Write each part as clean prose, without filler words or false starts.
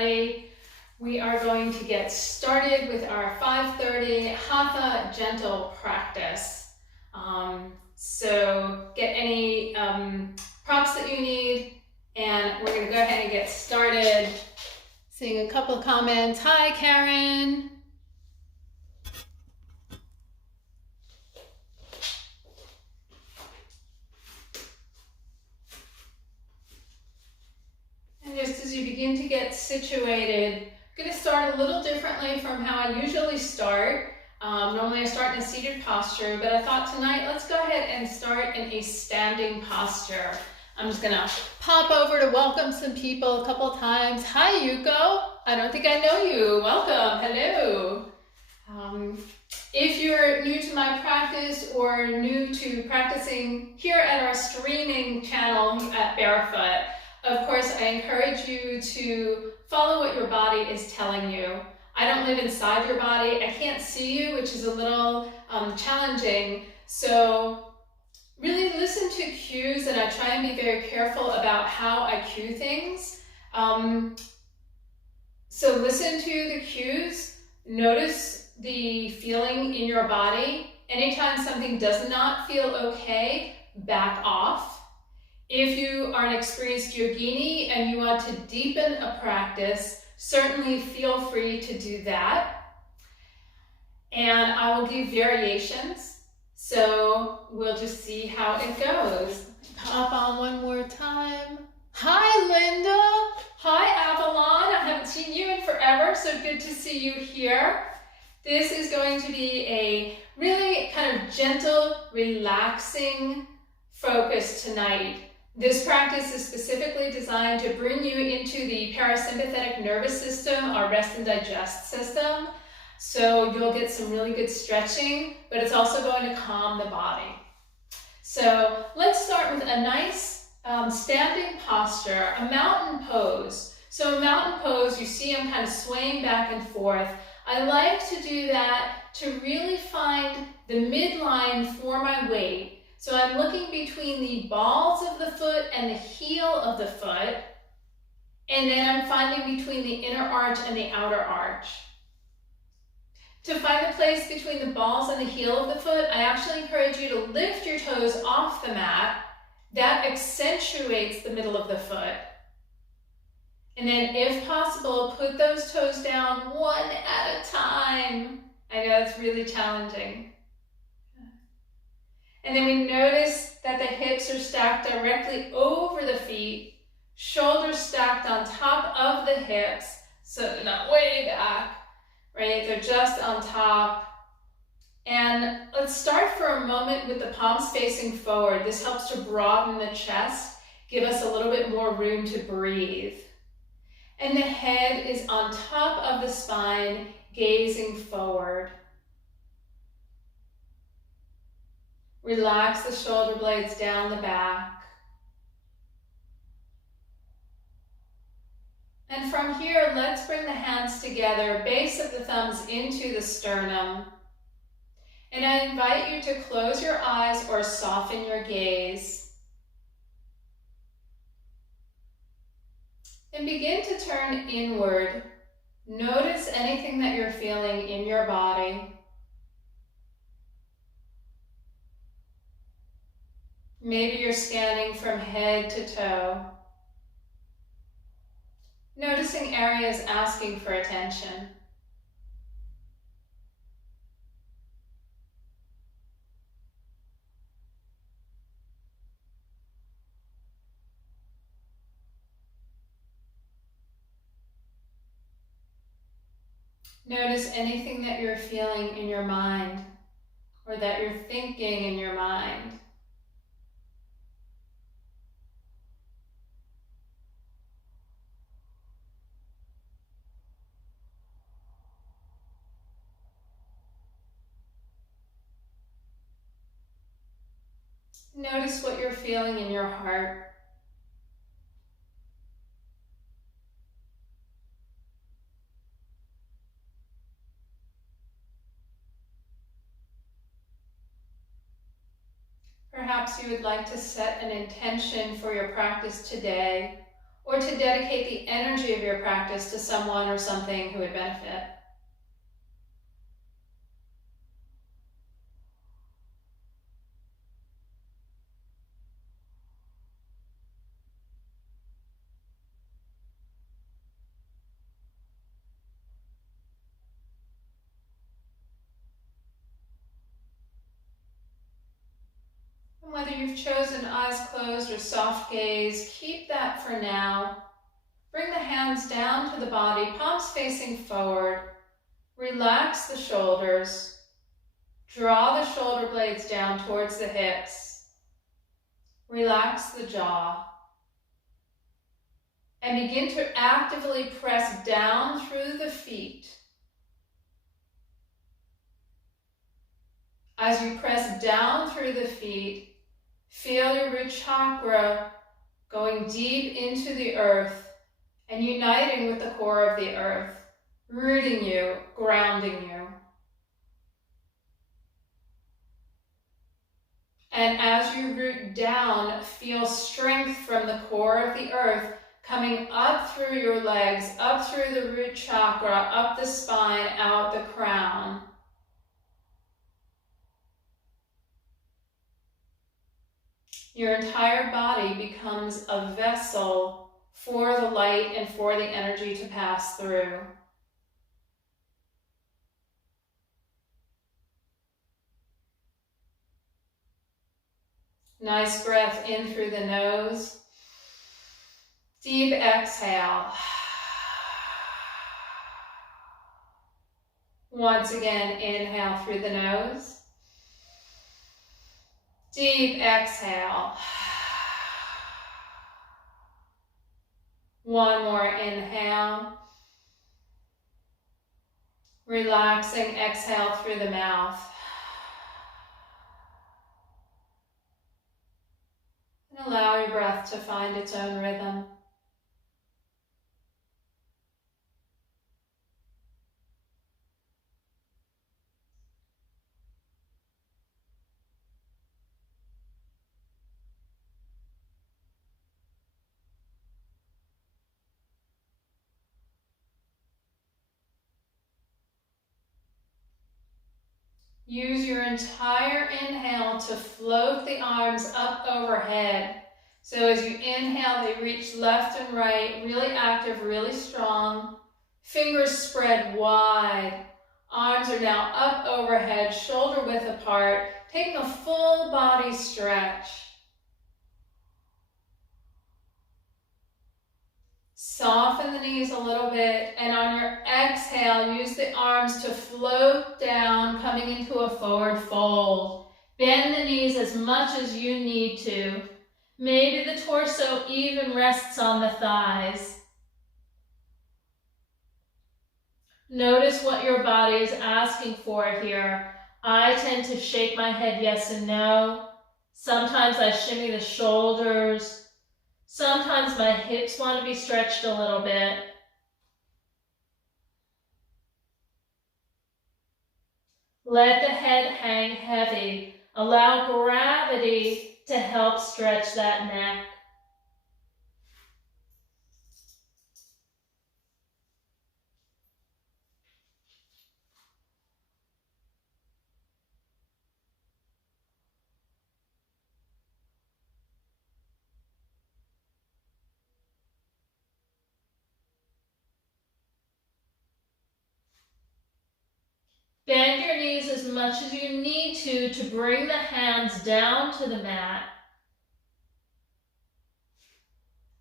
everybody. We are going to get started with our 5:30 Hatha gentle practice. So get any props that you need, and we're going to go ahead and get started. Seeing a couple of comments. Hi, Karen. And just as you begin to get situated, I'm going to start a little differently from how I usually start. Normally I start in a seated posture, but I thought tonight let's go ahead and start in a standing posture. I'm just going to pop over to welcome some people a couple times. Hi, Yuko. I don't think I know you. Welcome. Hello. If you're new to my practice or new to practicing here at our streaming channel at Barefoot, of course, I encourage you to follow what your body is telling you. I don't live inside your body. I can't see you, which is a little challenging. So really listen to cues, and I try and be very careful about how I cue things. So listen to the cues. Notice the feeling in your body. Anytime something does not feel okay, back off. If you are an experienced yogini and you want to deepen a practice, certainly feel free to do that. And I will give variations, so we'll just see how it goes. Pop on one more time. Hi, Linda. Hi, Avalon. I haven't seen you in forever, so good to see you here. This is going to be a really kind of gentle, relaxing focus tonight. This practice is specifically designed to bring you into the parasympathetic nervous system, our rest and digest system. So you'll get some really good stretching, but it's also going to calm the body. So let's start with a nice standing posture, a mountain pose. So a mountain pose, you see I'm kind of swaying back and forth. I like to do that to really find the midline for my weight. So I'm looking between the balls of the foot and the heel of the foot, and then I'm finding between the inner arch and the outer arch. To find the place between the balls and the heel of the foot, I actually encourage you to lift your toes off the mat. That accentuates the middle of the foot. And then, if possible, put those toes down one at a time. I know it's really challenging. And then we notice that the hips are stacked directly over the feet, shoulders stacked on top of the hips, so they're not way back, right? They're just on top. And let's start for a moment with the palms facing forward. This helps to broaden the chest, give us a little bit more room to breathe. And the head is on top of the spine, gazing forward. Relax the shoulder blades down the back. And from here, let's bring the hands together, base of the thumbs into the sternum. And I invite you to close your eyes or soften your gaze. And begin to turn inward. Notice anything that you're feeling in your body. Maybe you're scanning from head to toe. Noticing areas asking for attention. Notice anything that you're feeling in your mind or that you're thinking in your mind. Notice what you're feeling in your heart. Perhaps you would like to set an intention for your practice today, or to dedicate the energy of your practice to someone or something who would benefit. And whether you've chosen eyes closed or soft gaze, keep that for now. Bring the hands down to the body, palms facing forward. Relax the shoulders. Draw the shoulder blades down towards the hips. Relax the jaw. And begin to actively press down through the feet. As you press down through the feet, feel your root chakra going deep into the earth and uniting with the core of the earth, rooting you, grounding you. And as you root down, feel strength from the core of the earth coming up through your legs, up through the root chakra, up the spine, out the crown. Your entire body becomes a vessel for the light and for the energy to pass through. Nice breath in through the nose. Deep exhale. Once again, inhale through the nose. Deep exhale. One more inhale. Relaxing exhale through the mouth. And allow your breath to find its own rhythm. Use your entire inhale to float the arms up overhead. So as you inhale, they reach left and right, really active, really strong. Fingers spread wide. Arms are now up overhead, shoulder width apart, taking a full body stretch. Soften the knees a little bit, and on your exhale, use the arms to float down, coming into a forward fold. Bend the knees as much as you need to. Maybe the torso even rests on the thighs. Notice what your body is asking for here. I tend to shake my head yes and no. Sometimes I shimmy the shoulders. Sometimes my hips want to be stretched a little bit. Let the head hang heavy. Allow gravity to help stretch that neck. Bend your knees as much as you need to bring the hands down to the mat.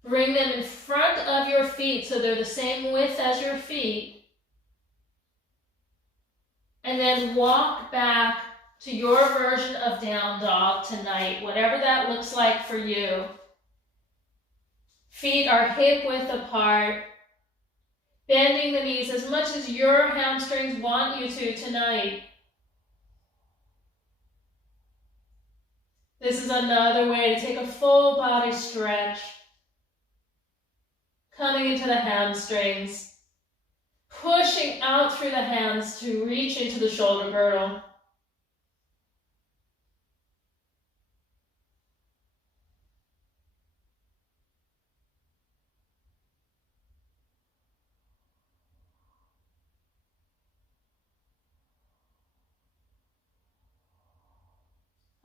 Bring them in front of your feet so they're the same width as your feet. And then walk back to your version of down dog tonight, whatever that looks like for you. Feet are hip width apart. Bending the knees as much as your hamstrings want you to tonight. This is another way to take a full body stretch. Coming into the hamstrings. Pushing out through the hands to reach into the shoulder girdle.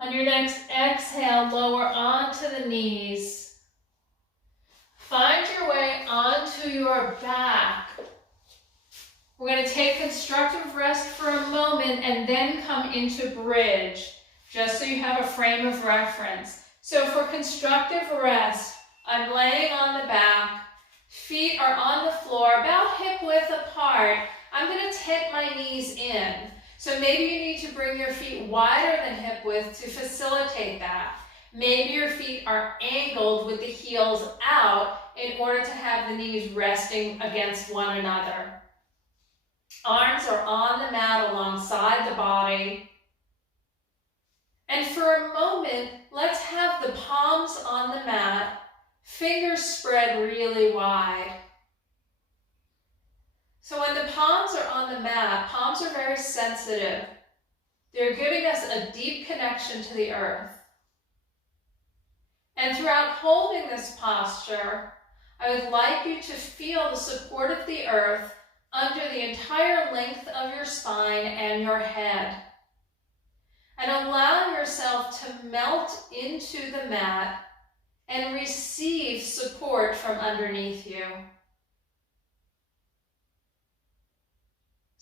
On your next exhale, lower onto the knees. Find your way onto your back. We're going to take constructive rest for a moment and then come into bridge, just so you have a frame of reference. So for constructive rest, I'm laying on the back. Feet are on the floor, about hip width apart. I'm going to tip my knees in. So maybe you need to bring your feet wider than hip width to facilitate that. Maybe your feet are angled with the heels out in order to have the knees resting against one another. Arms are on the mat alongside the body. And for a moment, let's have the palms on the mat, fingers spread really wide. So when the palms are on the mat, palms are very sensitive. They're giving us a deep connection to the earth. And throughout holding this posture, I would like you to feel the support of the earth under the entire length of your spine and your head. And allow yourself to melt into the mat and receive support from underneath you.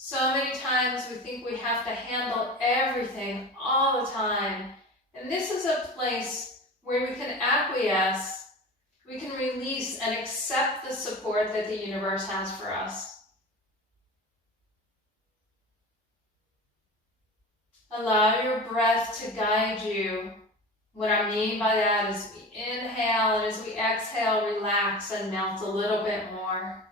So many times we think we have to handle everything all the time. And this is a place where we can acquiesce, we can release and accept the support that the universe has for us. Allow your breath to guide you. What I mean by that is we inhale, and as we exhale, relax and melt a little bit more.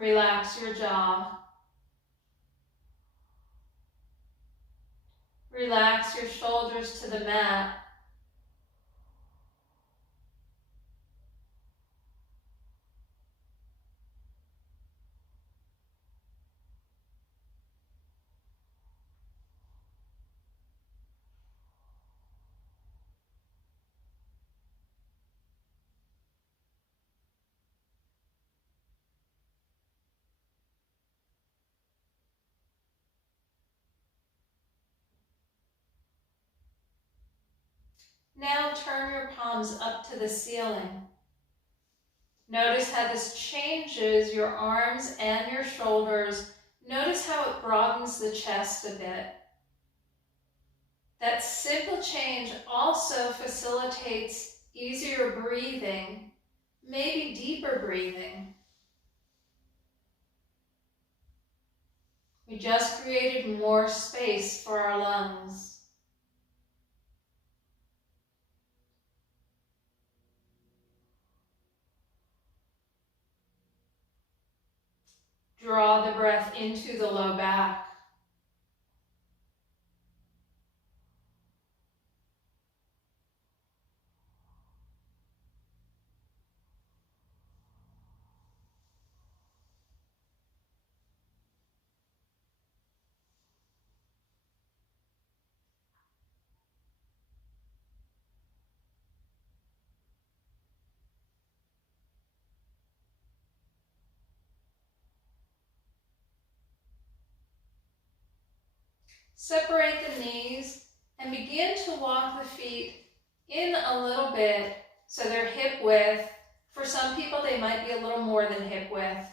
Relax your jaw. Relax your shoulders to the mat. Now turn your palms up to the ceiling. Notice how this changes your arms and your shoulders. Notice how it broadens the chest a bit. That simple change also facilitates easier breathing, maybe deeper breathing. We just created more space for our lungs. Draw the breath into the low back. Separate the knees and begin to walk the feet in a little bit so they're hip width. For some people, they might be a little more than hip width.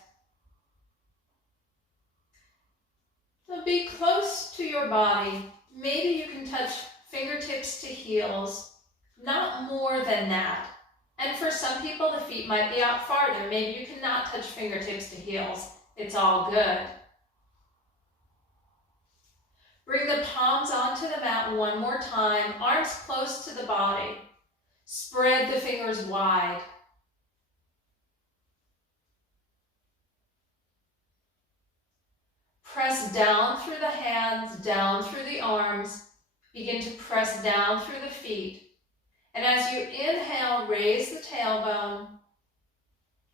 So be close to your body. Maybe you can touch fingertips to heels, not more than that. And for some people, the feet might be out farther. Maybe you cannot touch fingertips to heels. It's all good. Bring the palms onto the mat one more time, arms close to the body. Spread the fingers wide. Press down through the hands, down through the arms. Begin to press down through the feet. And as you inhale, raise the tailbone.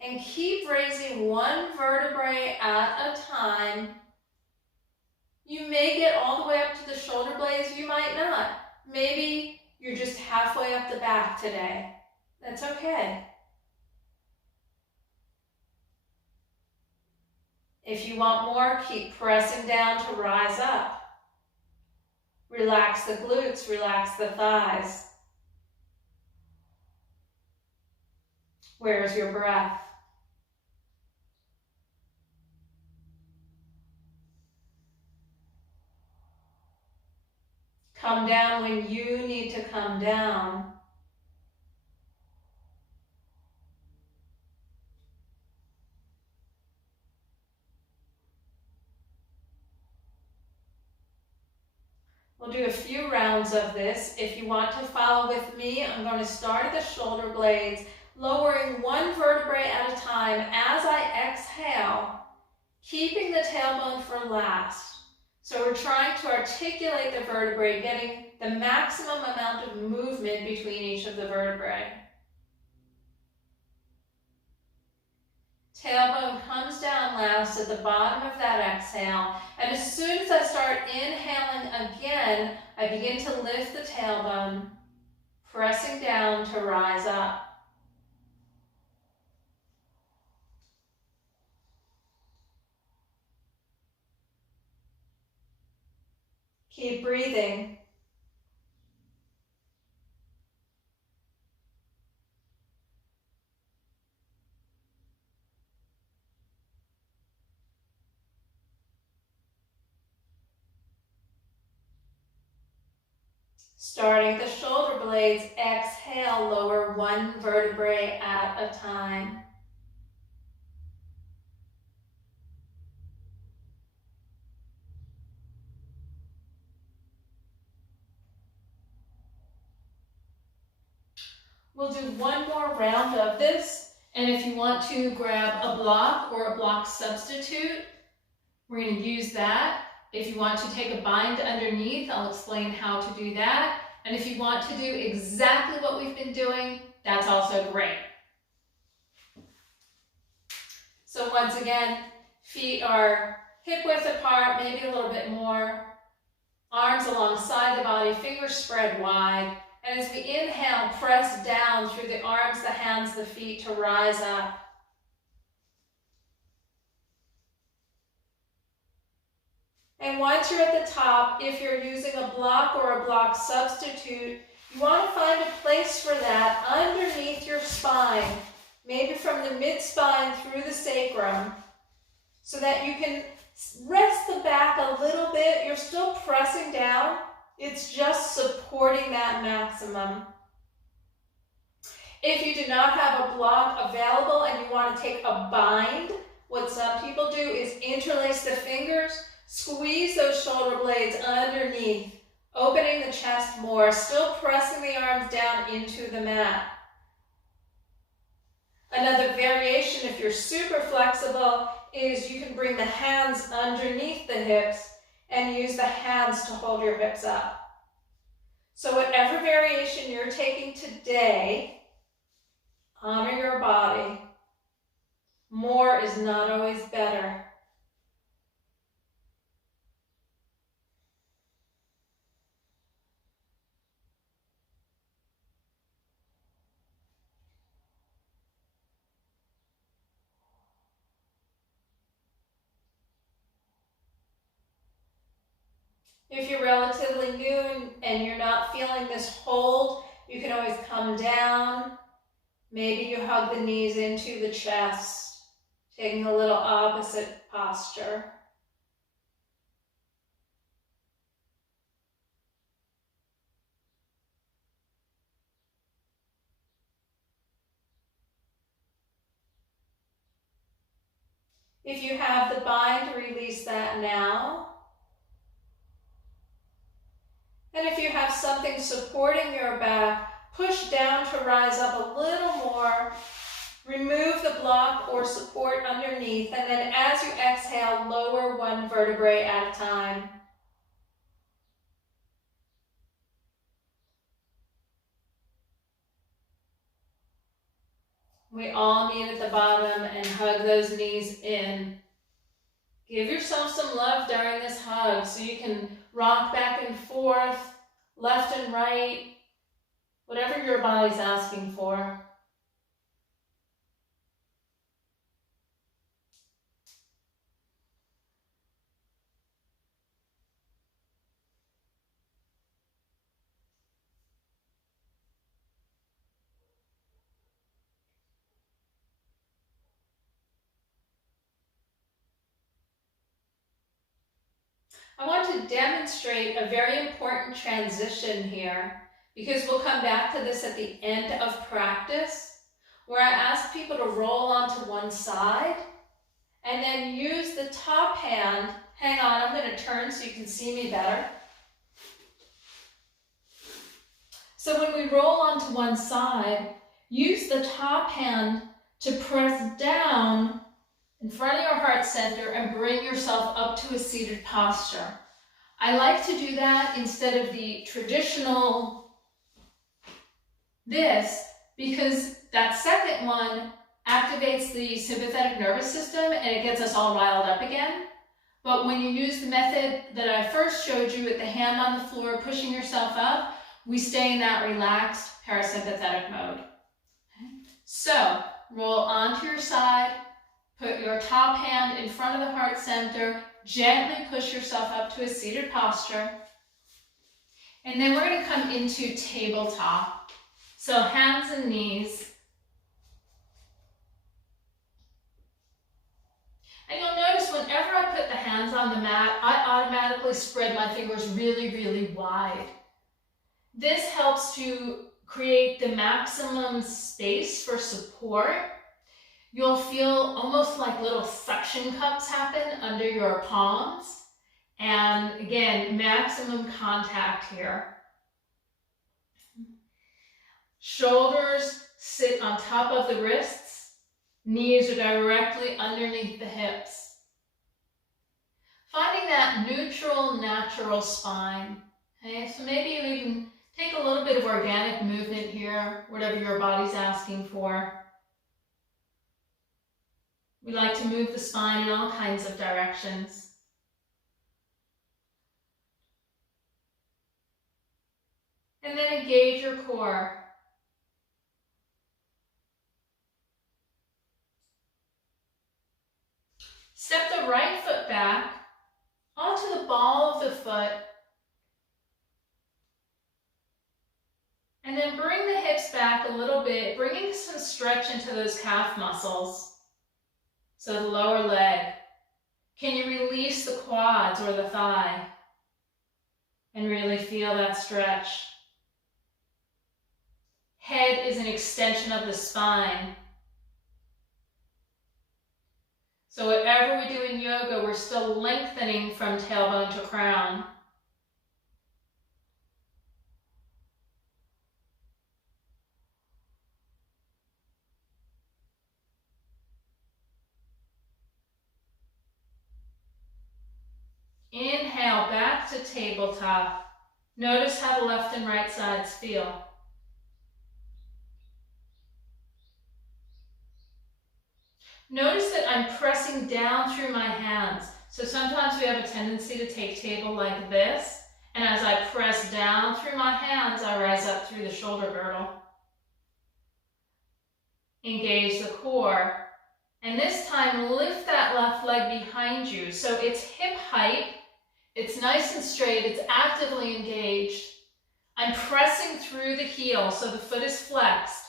And keep raising one vertebrae at a time. You may get all the way up to the shoulder blades, you might not. Maybe you're just halfway up the back today. That's okay. If you want more, keep pressing down to rise up. Relax the glutes, relax the thighs. Where's your breath? Come down when you need to come down. We'll do a few rounds of this. If you want to follow with me, I'm going to start at the shoulder blades, lowering one vertebrae at a time as I exhale, keeping the tailbone for last. So we're trying to articulate the vertebrae, getting the maximum amount of movement between each of the vertebrae. Tailbone comes down last at the bottom of that exhale, and as soon as I start inhaling again, I begin to lift the tailbone, pressing down to rise up. Keep breathing. Starting at the shoulder blades, exhale, lower one vertebrae at a time. We'll do one more round of this, and if you want to grab a block or a block substitute, we're going to use that. If you want to take a bind underneath, I'll explain how to do that. And if you want to do exactly what we've been doing, that's also great. So once again, feet are hip width apart, maybe a little bit more. Arms alongside the body, fingers spread wide. And as we inhale, press down through the arms, the hands, the feet to rise up. And once you're at the top, if you're using a block or a block substitute, you want to find a place for that underneath your spine, maybe from the mid-spine through the sacrum, so that you can rest the back a little bit. You're still pressing down. It's just supporting that maximum. If you do not have a block available and you want to take a bind, what some people do is interlace the fingers, squeeze those shoulder blades underneath, opening the chest more, still pressing the arms down into the mat. Another variation, if you're super flexible, is you can bring the hands underneath the hips and use the hands to hold your hips up. So whatever variation you're taking today, honor your body. More is not always better. If you're relatively new and you're not feeling this hold, you can always come down. Maybe you hug the knees into the chest, taking a little opposite posture. If you have the bind, release that now. And if you have something supporting your back, push down to rise up a little more. Remove the block or support underneath, and then as you exhale, lower one vertebrae at a time. We all meet at the bottom and hug those knees in. Give yourself some love during this hug so you can rock back and forth, left and right, whatever your body's asking for. I want to demonstrate a very important transition here, because we'll come back to this at the end of practice, where I ask people to roll onto one side and then use the top hand. Hang on, I'm going to turn so you can see me better. So when we roll onto one side, use the top hand to press down in front of your heart center and bring yourself up to a seated posture. I like to do that instead of the traditional this, because that second one activates the sympathetic nervous system and it gets us all riled up again. But when you use the method that I first showed you with the hand on the floor, pushing yourself up, we stay in that relaxed parasympathetic mode. Okay. So roll onto your side, put your top hand in front of the heart center, gently push yourself up to a seated posture. And then we're going to come into tabletop. So hands and knees. And you'll notice whenever I put the hands on the mat, I automatically spread my fingers really, really wide. This helps to create the maximum space for support. You'll feel almost like little suction cups happen under your palms. And again, maximum contact here. Shoulders sit on top of the wrists. Knees are directly underneath the hips. Finding that neutral, natural spine. Okay, so maybe you even take a little bit of organic movement here, whatever your body's asking for. We like to move the spine in all kinds of directions. And then engage your core. Step the right foot back onto the ball of the foot. And then bring the hips back a little bit, bringing some stretch into those calf muscles. So the lower leg. Can you release the quads or the thigh? And really feel that stretch. Head is an extension of the spine. So whatever we do in yoga, we're still lengthening from tailbone to crown. Inhale, back to tabletop. Notice how the left and right sides feel. Notice that I'm pressing down through my hands. So sometimes we have a tendency to take table like this, and as I press down through my hands, I rise up through the shoulder girdle. Engage the core. And this time, lift that left leg behind you. So it's hip height. It's nice and straight. It's actively engaged. I'm pressing through the heel so the foot is flexed.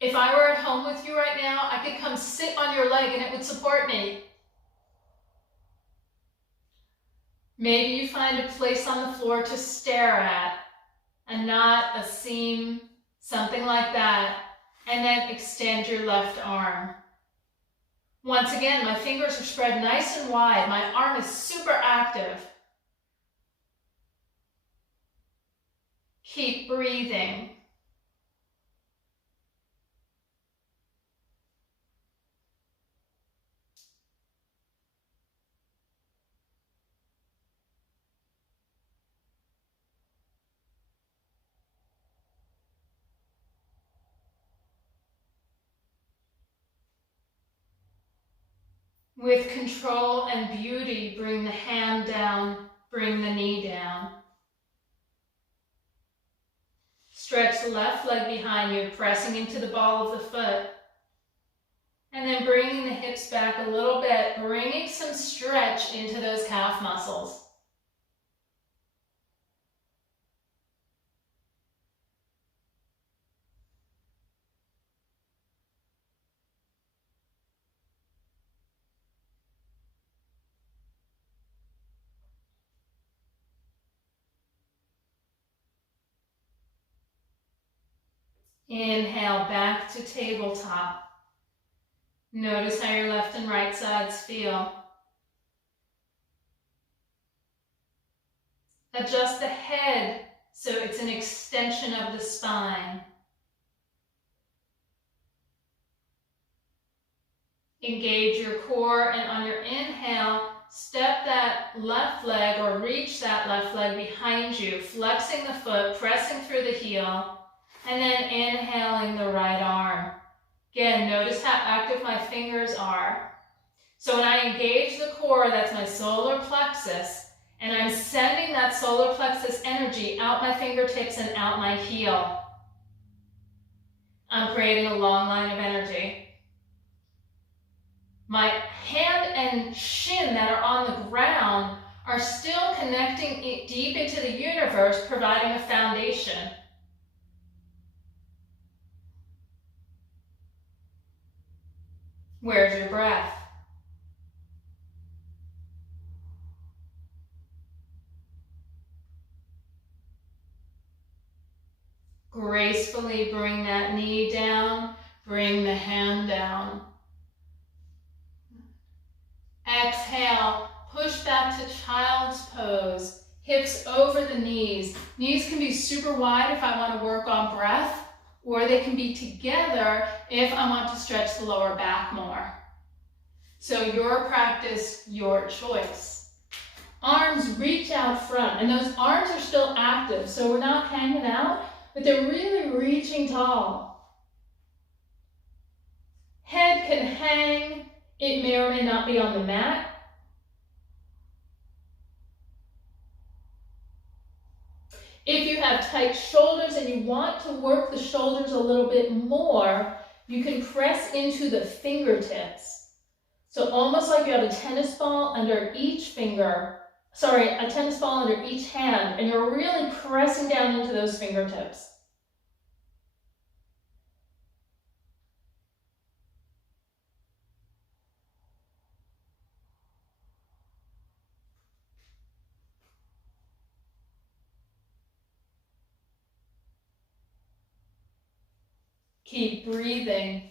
If I were at home with you right now, I could come sit on your leg and it would support me. Maybe you find a place on the floor to stare at, a knot, a seam, something like that, and then extend your left arm. Once again, my fingers are spread nice and wide. My arm is super active. Keep breathing. With control and beauty, bring the hand down, bring the knee down. Stretch the left leg behind you, pressing into the ball of the foot. And then bringing the hips back a little bit, bringing some stretch into those calf muscles. Inhale back to tabletop. Notice how your left and right sides feel. Adjust the head so it's an extension of the spine. Engage your core, and on your inhale, step that left leg or reach that left leg behind you, flexing the foot, pressing through the heel, and then inhaling the right arm. Again, notice how active my fingers are. So when I engage the core, that's my solar plexus, and I'm sending that solar plexus energy out my fingertips and out my heel. I'm creating a long line of energy. My hand and shin that are on the ground are still connecting deep into the universe, providing a foundation. Where's your breath? Gracefully bring that knee down, bring the hand down. Exhale, push back to child's pose, hips over the knees. Knees can be super wide if I want to work on breath, or they can be together if I want to stretch the lower back more. So your practice, your choice. Arms reach out front, and those arms are still active, so we're not hanging out, but they're really reaching tall. Head can hang. It may or may not be on the mat. If you have tight shoulders and you want to work the shoulders a little bit more, you can press into the fingertips. So almost like you have a tennis ball under each finger, a tennis ball under each hand, and you're really pressing down into those fingertips. Keep breathing.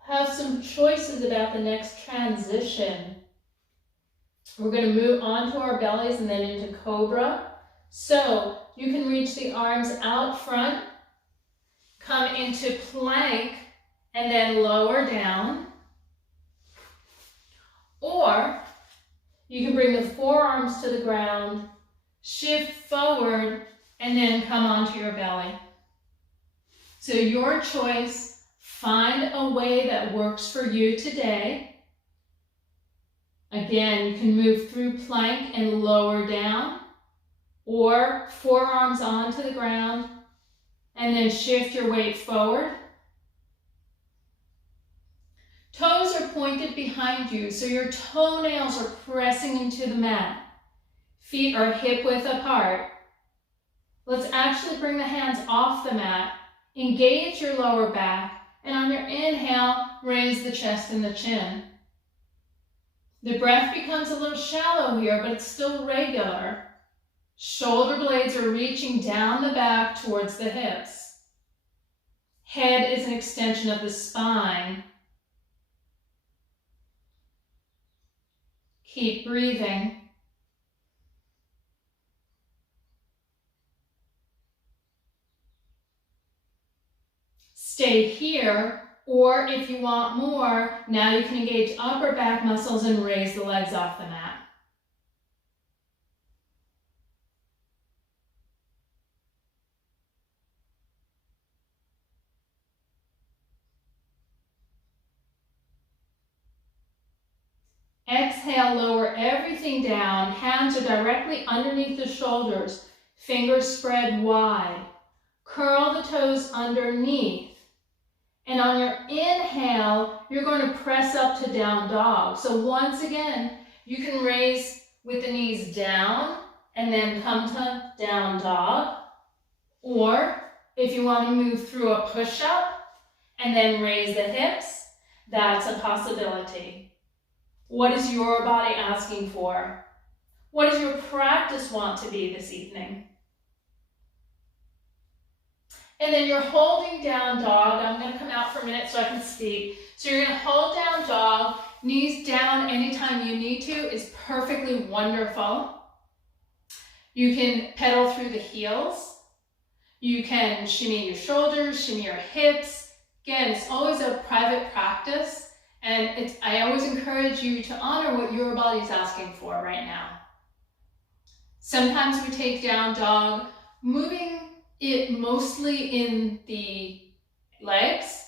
Have some choices about the next transition. We're going to move onto our bellies and then into cobra. So you can reach the arms out front, come into plank, and then lower down. Or you can bring the forearms to the ground, shift forward, and then come onto your belly. So your choice. Find a way that works for you today. Again, you can move through plank and lower down, or forearms onto the ground, and then shift your weight forward. Toes are pointed behind you, so your toenails are pressing into the mat. Feet are hip width apart. Let's actually bring the hands off the mat. Engage your lower back. And on your inhale, raise the chest and the chin. The breath becomes a little shallow here, but it's still regular. Shoulder blades are reaching down the back towards the hips. Head is an extension of the spine. Keep breathing. Stay here, or if you want more, now you can engage upper back muscles and raise the legs off the mat. Exhale, lower everything down. Hands are directly underneath the shoulders. Fingers spread wide. Curl the toes underneath. And on your inhale, you're going to press up to down dog. So once again, you can raise with the knees down and then come to down dog. Or if you want to move through a push-up and then raise the hips, that's a possibility. What is your body asking for? What does your practice want to be this evening? And then you're holding down dog. I'm going to come out for a minute so I can speak. So you're going to hold down dog. Knees down anytime you need to is perfectly wonderful. You can pedal through the heels. You can shimmy your shoulders, shimmy your hips. Again, it's always a private practice. And I always encourage you to honor what your body is asking for right now. Sometimes we take down dog, moving it mostly in the legs.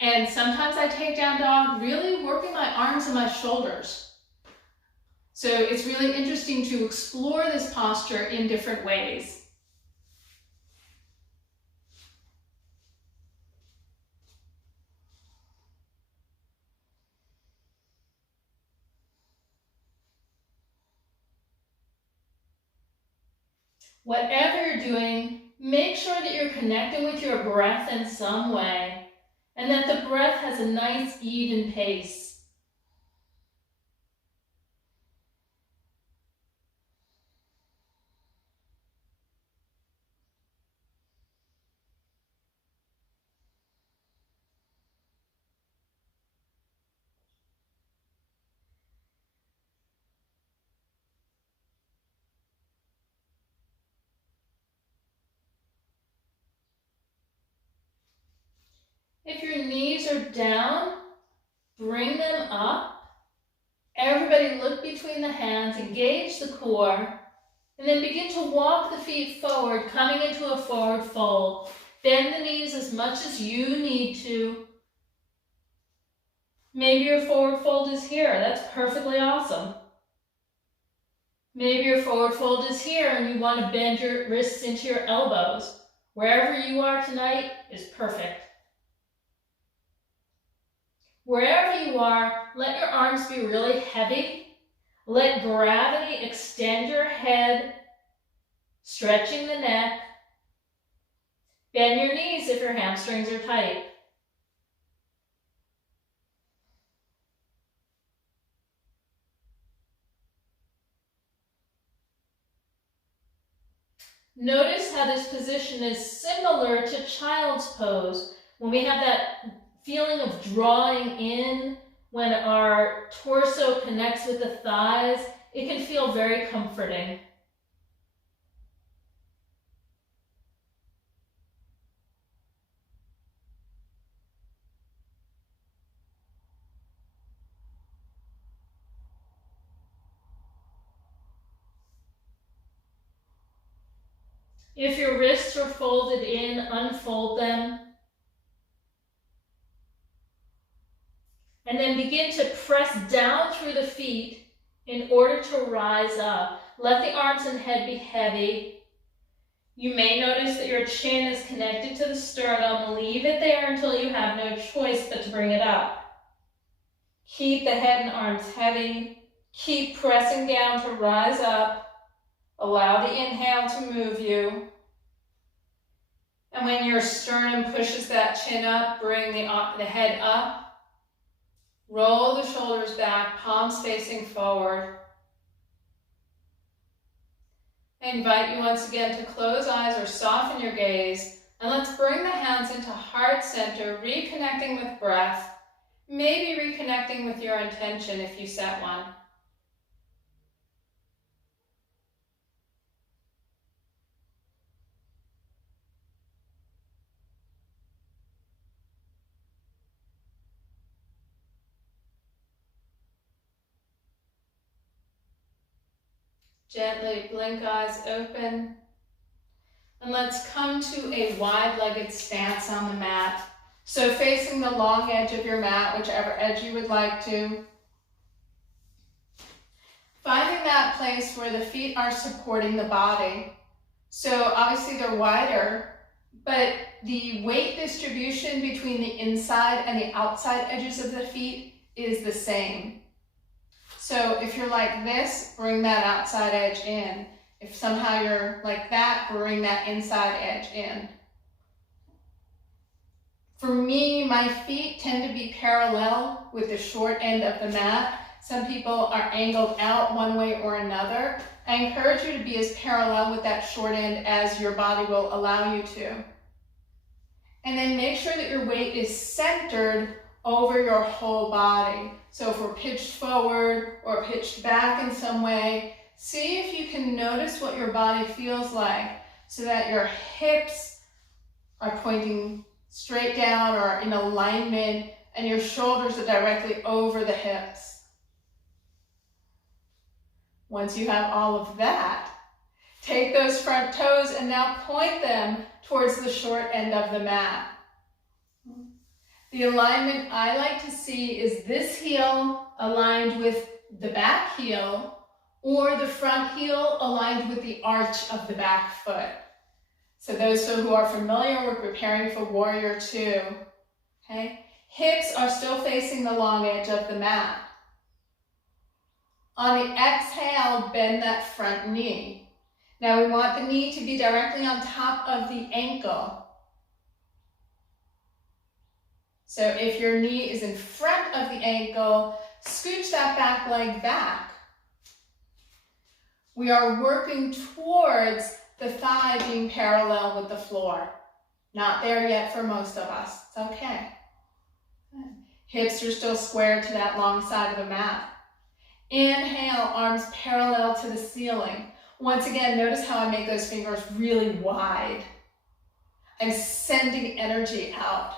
And sometimes I take down dog, really working my arms and my shoulders. So it's really interesting to explore this posture in different ways. Whatever you're doing, make sure that you're connecting with your breath in some way and that the breath has a nice even pace. If your knees are down, bring them up. Everybody look between the hands, engage the core, and then begin to walk the feet forward, coming into a forward fold. Bend the knees as much as you need to. Maybe your forward fold is here. That's perfectly awesome. Maybe your forward fold is here and you want to bend your wrists into your elbows. Wherever you are tonight is perfect. Wherever you are, let your arms be really heavy. Let gravity extend your head, stretching the neck. Bend your knees if your hamstrings are tight. Notice how this position is similar to child's pose. When we have that feeling of drawing in, when our torso connects with the thighs, it can feel very comforting. If your wrists are folded in, unfold them. And then begin to press down through the feet in order to rise up. Let the arms and head be heavy. You may notice that your chin is connected to the sternum. Leave it there until you have no choice but to bring it up. Keep the head and arms heavy. Keep pressing down to rise up. Allow the inhale to move you. And when your sternum pushes that chin up, bring the head up. Roll the shoulders back, palms facing forward. I invite you once again to close eyes or soften your gaze. And let's bring the hands into heart center, reconnecting with breath, maybe reconnecting with your intention if you set one. Gently blink eyes open. And let's come to a wide-legged stance on the mat. So facing the long edge of your mat, whichever edge you would like to. Finding that place where the feet are supporting the body. So obviously they're wider, but the weight distribution between the inside and the outside edges of the feet is the same. So if you're like this, bring that outside edge in. If somehow you're like that, bring that inside edge in. For me, my feet tend to be parallel with the short end of the mat. Some people are angled out one way or another. I encourage you to be as parallel with that short end as your body will allow you to. And then make sure that your weight is centered over your whole body. So if we're pitched forward or pitched back in some way, see if you can notice what your body feels like so that your hips are pointing straight down or in alignment and your shoulders are directly over the hips. Once you have all of that, take those front toes and now point them towards the short end of the mat. The alignment I like to see is this heel aligned with the back heel or the front heel aligned with the arch of the back foot. So those who are familiar, we're preparing for Warrior Two. Okay? Hips are still facing the long edge of the mat. On the exhale, bend that front knee. Now we want the knee to be directly on top of the ankle. So if your knee is in front of the ankle, scooch that back leg back. We are working towards the thigh being parallel with the floor. Not there yet for most of us. It's okay. Hips are still squared to that long side of the mat. Inhale, arms parallel to the ceiling. Once again, notice how I make those fingers really wide. I'm sending energy out.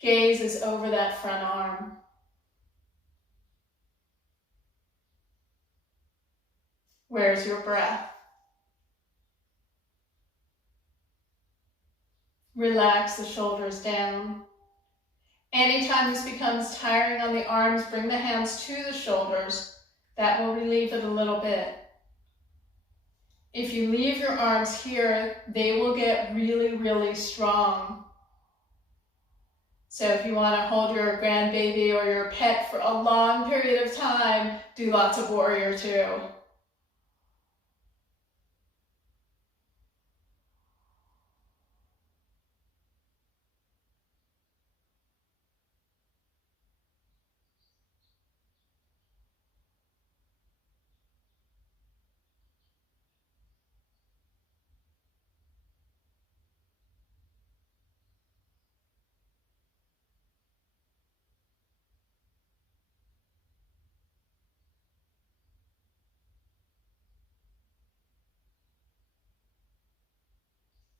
Gaze is over that front arm. Where's your breath? Relax the shoulders down. Anytime this becomes tiring on the arms, bring the hands to the shoulders. That will relieve it a little bit. If you leave your arms here, they will get really, really strong. So if you want to hold your grandbaby or your pet for a long period of time, do lots of Warrior Two.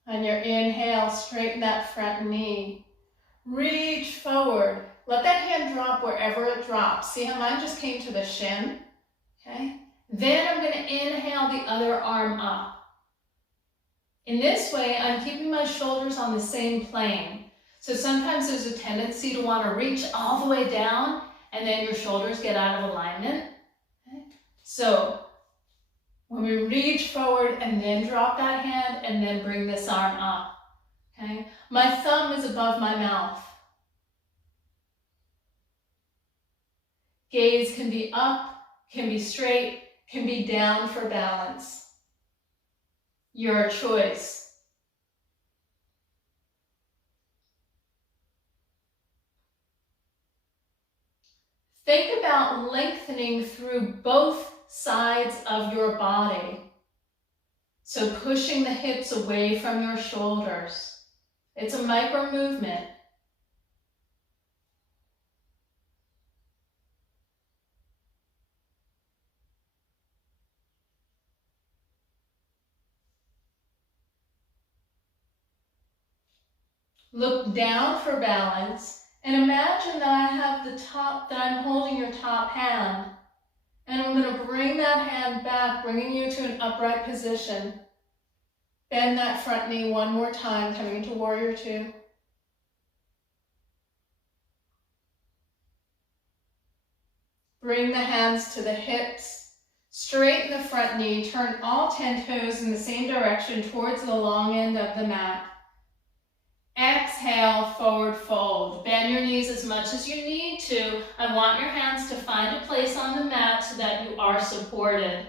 On your inhale, straighten that front knee. Reach forward. Let that hand drop wherever it drops. See how mine just came to the shin? Okay. Then I'm going to inhale the other arm up. In this way, I'm keeping my shoulders on the same plane. So sometimes there's a tendency to want to reach all the way down and then your shoulders get out of alignment. Okay. So when we reach forward and then drop that hand and then bring this arm up. Okay? My thumb is above my mouth. Gaze can be up, can be straight, can be down for balance. Your choice. Think about lengthening through both sides of your body. So pushing the hips away from your shoulders. It's a micro movement. Look down for balance and imagine that I have that I'm holding your top hand. And I'm going to bring that hand back, bringing you to an upright position. Bend that front knee one more time, coming into Warrior Two. Bring the hands to the hips. Straighten the front knee. Turn all 10 toes in the same direction towards the long end of the mat. Exhale, forward fold. Bend your knees as much as you need to. I want your hands to find a place on the mat so that you are supported.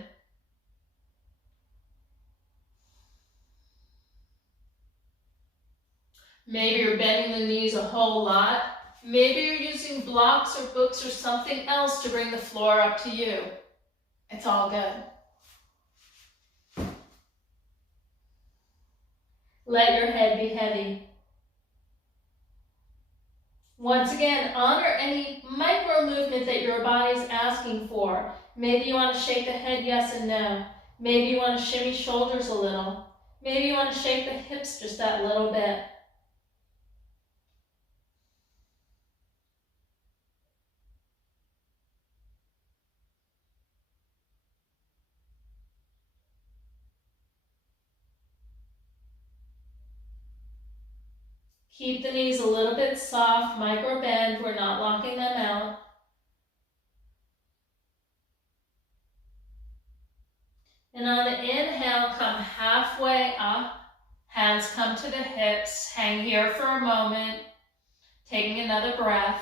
Maybe you're bending the knees a whole lot. Maybe you're using blocks or books or something else to bring the floor up to you. It's all good. Let your head be heavy. Once again, honor any micro movement that your body is asking for. Maybe you want to shake the head yes and no. Maybe you want to shimmy shoulders a little. Maybe you want to shake the hips just that little bit. Keep the knees a little bit soft, micro bend. We're not locking them out. And on the inhale, come halfway up. Hands come to the hips. Hang here for a moment. Taking another breath.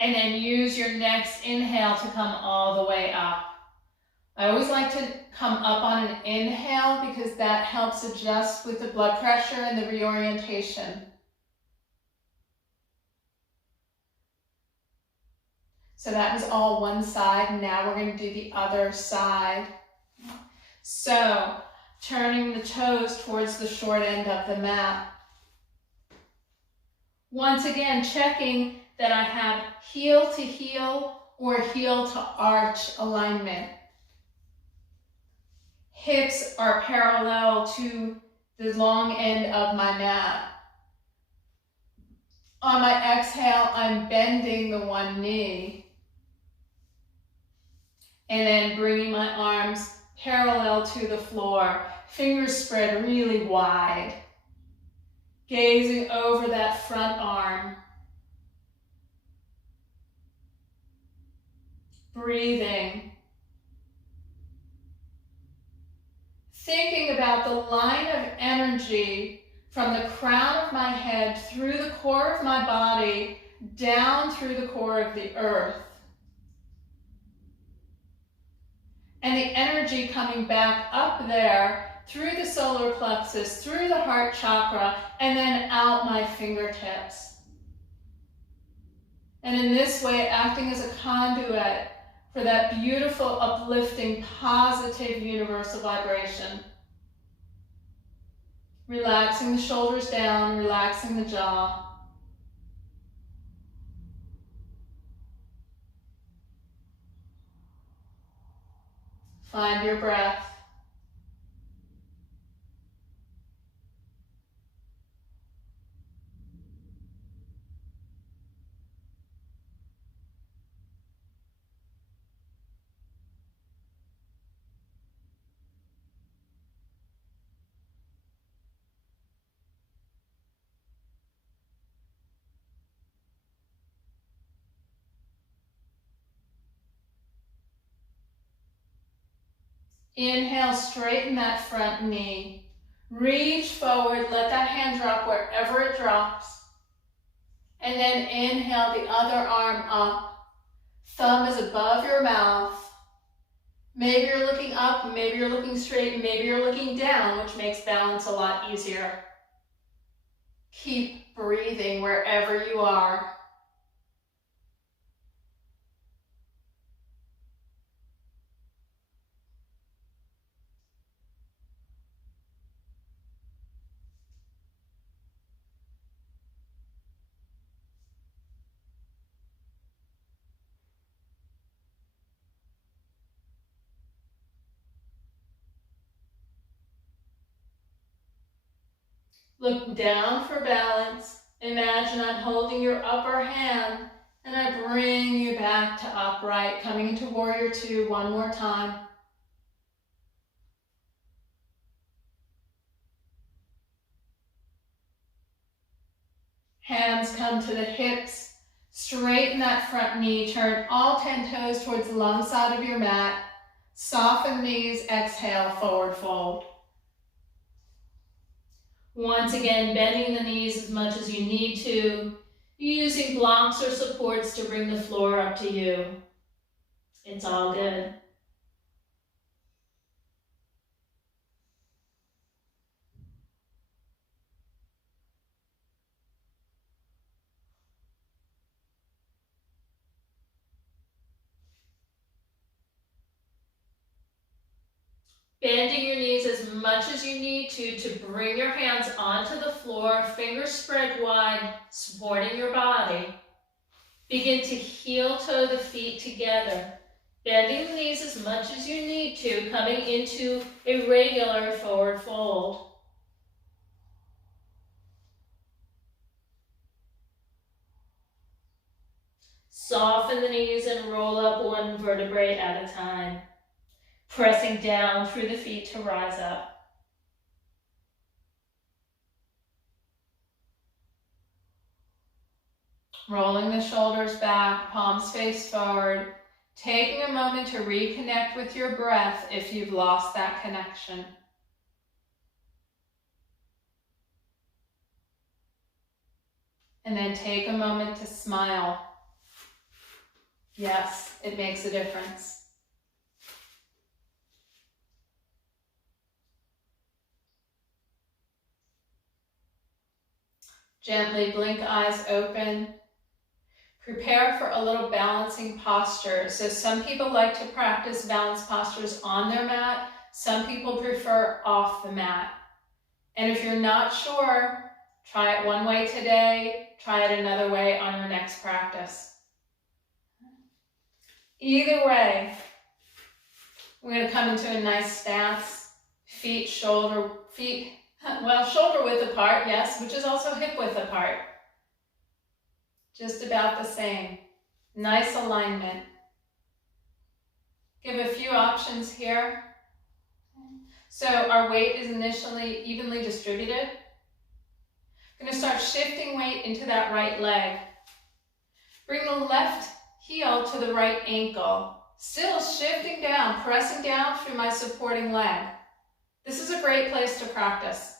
And then use your next inhale to come all the way up. I always like to come up on an inhale because that helps adjust with the blood pressure and the reorientation. So that was all one side. Now we're going to do the other side. So turning the toes towards the short end of the mat. Once again, checking that I have heel to heel or heel to arch alignment. Hips are parallel to the long end of my mat. On my exhale, I'm bending the one knee. And then bringing my arms parallel to the floor. Fingers spread really wide. Gazing over that front arm. Breathing. Thinking about the line of energy from the crown of my head through the core of my body, down through the core of the earth. And the energy coming back up there through the solar plexus, through the heart chakra, and then out my fingertips. And in this way, acting as a conduit for that beautiful, uplifting, positive universal vibration. Relaxing the shoulders down, relaxing the jaw. Find your breath. Inhale, straighten that front knee. Reach forward, let that hand drop wherever it drops. And then inhale the other arm up. Thumb is above your mouth. Maybe you're looking up, maybe you're looking straight, maybe you're looking down, which makes balance a lot easier. Keep breathing wherever you are. Look down for balance. Imagine I'm holding your upper hand and I bring you back to upright, coming into warrior two one more time. Hands come to the hips. Straighten that front knee. Turn all 10 toes towards the long side of your mat. Soften knees. Exhale, forward fold. Once again, bending the knees as much as you need to, using blocks or supports to bring the floor up to you. It's all good. Bending your knees as much as you need to bring your hands onto the floor, fingers spread wide, supporting your body. Begin to heel toe the feet together. Bending the knees as much as you need to, coming into a regular forward fold. Soften the knees and roll up one vertebrae at a time. Pressing down through the feet to rise up. Rolling the shoulders back, palms face forward. Taking a moment to reconnect with your breath if you've lost that connection. And then take a moment to smile. Yes, it makes a difference. Gently blink eyes open. Prepare for a little balancing posture. So some people like to practice balance postures on their mat. Some people prefer off the mat. And if you're not sure, try it one way today, try it another way on your next practice. Either way, we're going to come into a nice stance. Shoulder width apart, yes, which is also hip width apart. Just about the same. Nice alignment. Give a few options here. So our weight is initially evenly distributed. I'm going to start shifting weight into that right leg. Bring the left heel to the right ankle. Still shifting down, pressing down through my supporting leg. This is a great place to practice.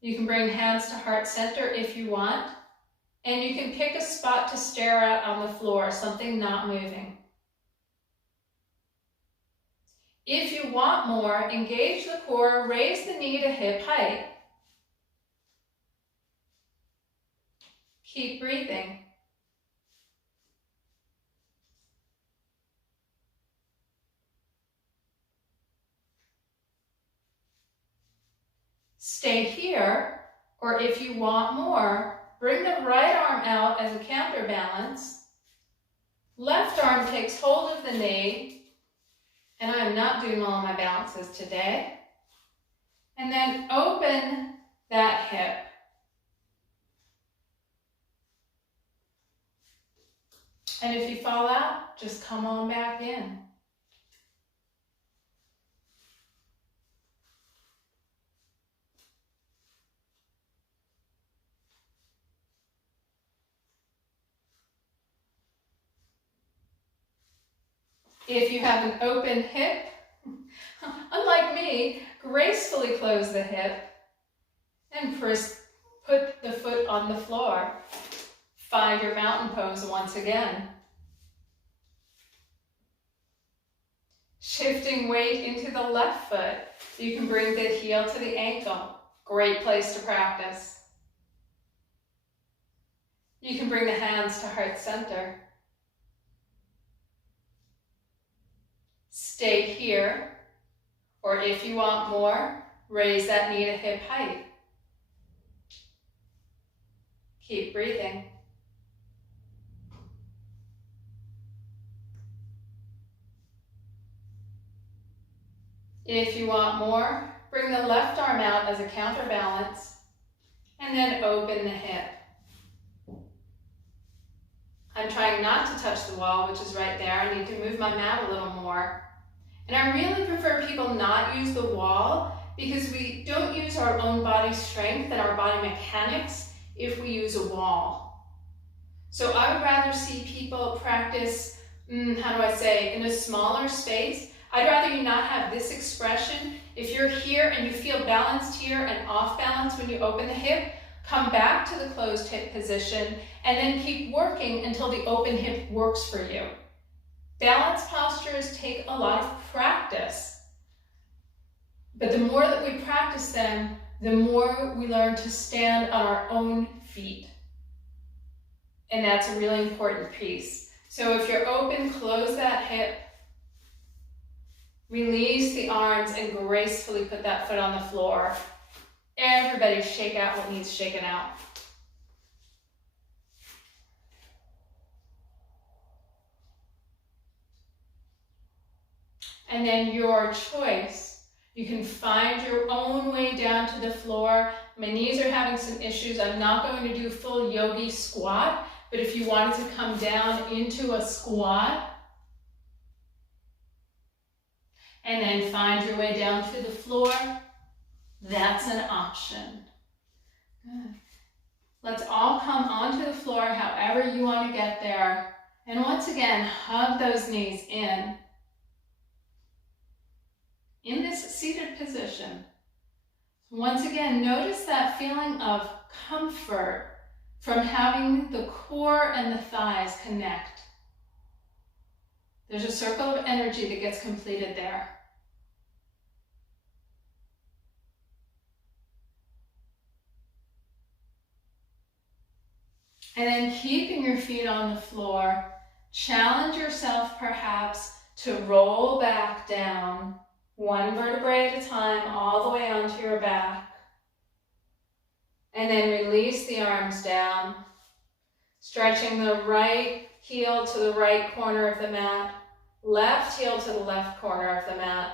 You can bring hands to heart center if you want, and you can pick a spot to stare at on the floor, something not moving. If you want more, engage the core, raise the knee to hip height. Keep breathing. Stay here, or if you want more, bring the right arm out as a counterbalance. Left arm takes hold of the knee, and I am not doing all my balances today. And then open that hip. And if you fall out, just come on back in. If you have an open hip, unlike me, gracefully close the hip and put the foot on the floor. Find your mountain pose once again. Shifting weight into the left foot. You can bring the heel to the ankle. Great place to practice. You can bring the hands to heart center. Stay here, or if you want more, raise that knee to hip height. Keep breathing. If you want more, bring the left arm out as a counterbalance and then open the hip. I'm trying not to touch the wall, which is right there. I need to move my mat a little more. And I really prefer people not use the wall because we don't use our own body strength and our body mechanics if we use a wall. So I would rather see people practice, in a smaller space. I'd rather you not have this expression. If you're here and you feel balanced here and off balance when you open the hip, come back to the closed hip position and then keep working until the open hip works for you. Balance postures take a lot of practice. But the more that we practice them, the more we learn to stand on our own feet. And that's a really important piece. So if you're open, close that hip. Release the arms and gracefully put that foot on the floor. Everybody shake out what needs shaken out. And then your choice. You can find your own way down to the floor. My knees are having some issues. I'm not going to do full yogi squat, but if you wanted to come down into a squat, and then find your way down to the floor, that's an option. Good. Let's all come onto the floor however you want to get there. And once again, hug those knees in. In this seated position. Once again, notice that feeling of comfort from having the core and the thighs connect. There's a circle of energy that gets completed there. And then keeping your feet on the floor, challenge yourself perhaps to roll back down, one vertebrae at a time, all the way onto your back. And then release the arms down, stretching the right heel to the right corner of the mat, left heel to the left corner of the mat.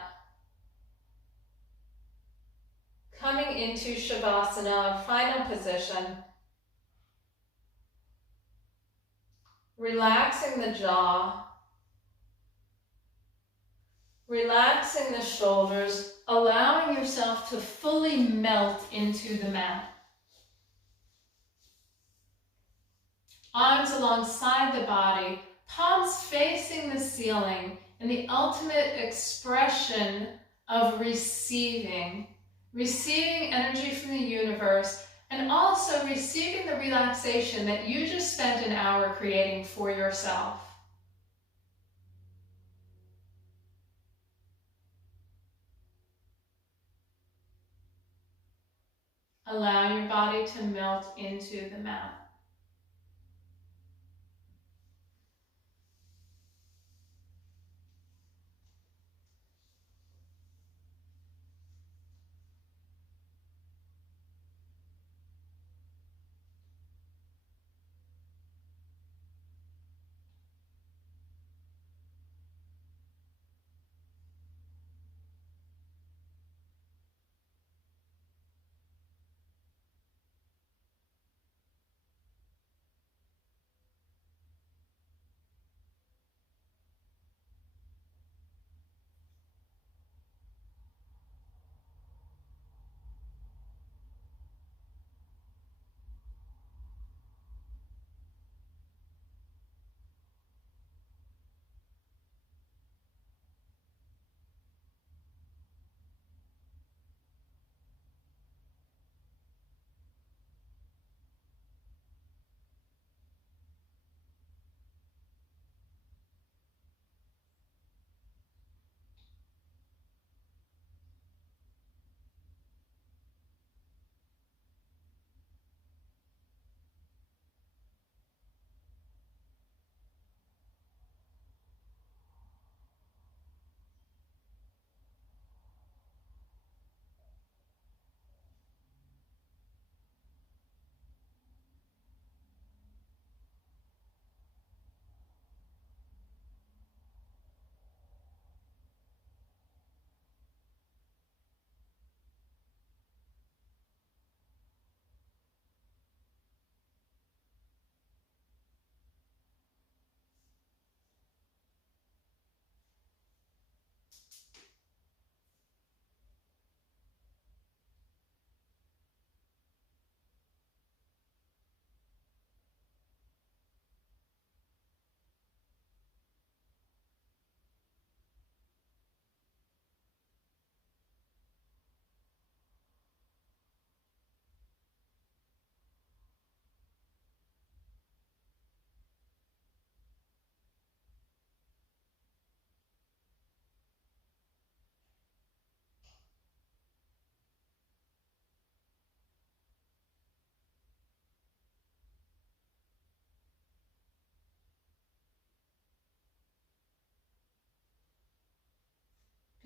Coming into Shavasana, final position. Relaxing the jaw. Relaxing the shoulders, allowing yourself to fully melt into the mat. Arms alongside the body, palms facing the ceiling, and the ultimate expression of receiving. Receiving energy from the universe, and also receiving the relaxation that you just spent an hour creating for yourself. Allowing your body to melt into the mat.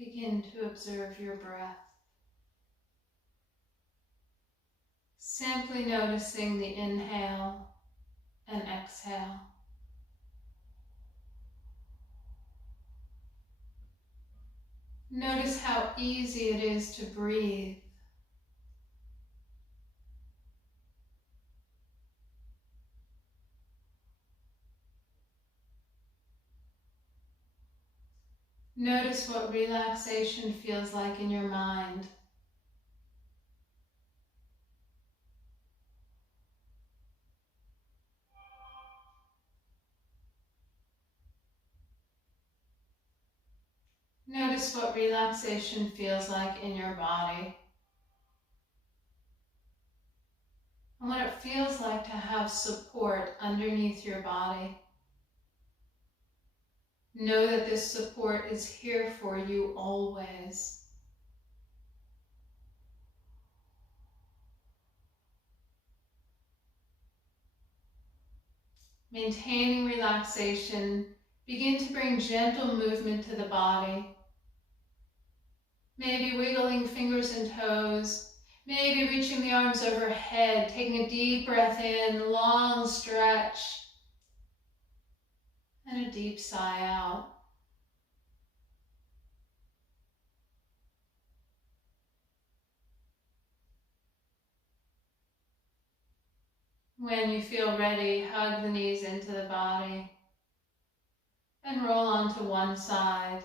begin to observe your breath. Simply noticing the inhale and exhale. Notice how easy it is to breathe. Notice what relaxation feels like in your mind. Notice what relaxation feels like in your body. And what it feels like to have support underneath your body. Know that this support is here for you always. Maintaining relaxation, begin to bring gentle movement to the body. Maybe wiggling fingers and toes. Maybe reaching the arms overhead, taking a deep breath in, long stretch, and a deep sigh out. When you feel ready, hug the knees into the body and roll onto one side.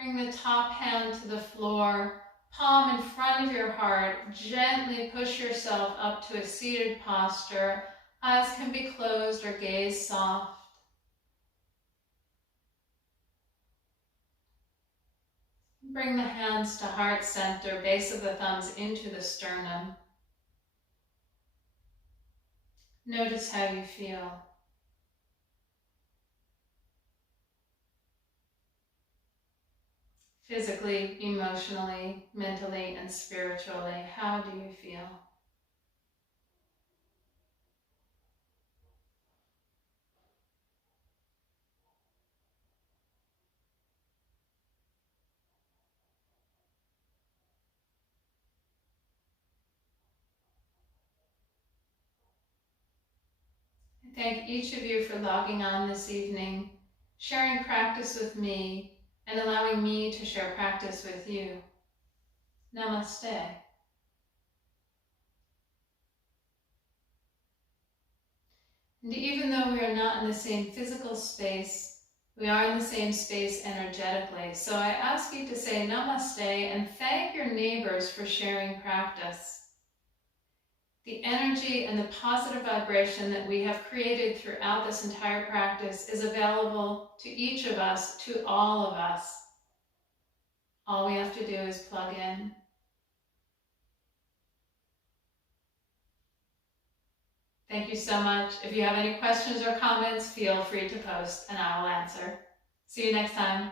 Bring the top hand to the floor, palm in front of your heart. Gently push yourself up to a seated posture. Eyes can be closed or gaze soft. Bring the hands to heart center, base of the thumbs into the sternum. Notice how you feel. Physically, emotionally, mentally, and spiritually, how do you feel? I thank each of you for logging on this evening, sharing practice with me, and allowing me to share practice with you. Namaste. And even though we are not in the same physical space, we are in the same space energetically. So I ask you to say namaste and thank your neighbors for sharing practice. The energy and the positive vibration that we have created throughout this entire practice is available to each of us, to all of us. All we have to do is plug in. Thank you so much. If you have any questions or comments, feel free to post and I will answer. See you next time.